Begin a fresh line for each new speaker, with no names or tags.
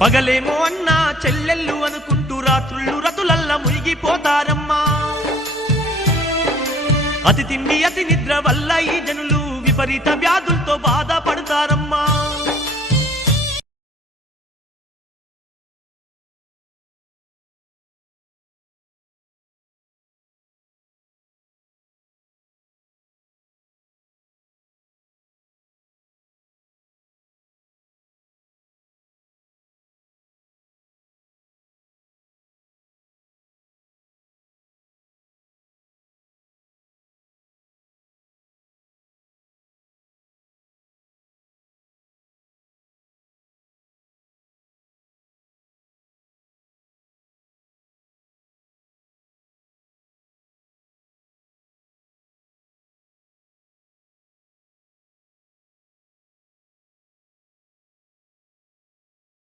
పగలేమో అన్నా చెల్లెళ్ళు అనుకుంటూ రాత్రుళ్ళు రతులల్ల మునిగిపోతారమ్మా. అతి తిండి అతి నిద్ర వల్ల ఈ జనులు విపరీత వ్యాధులతో బా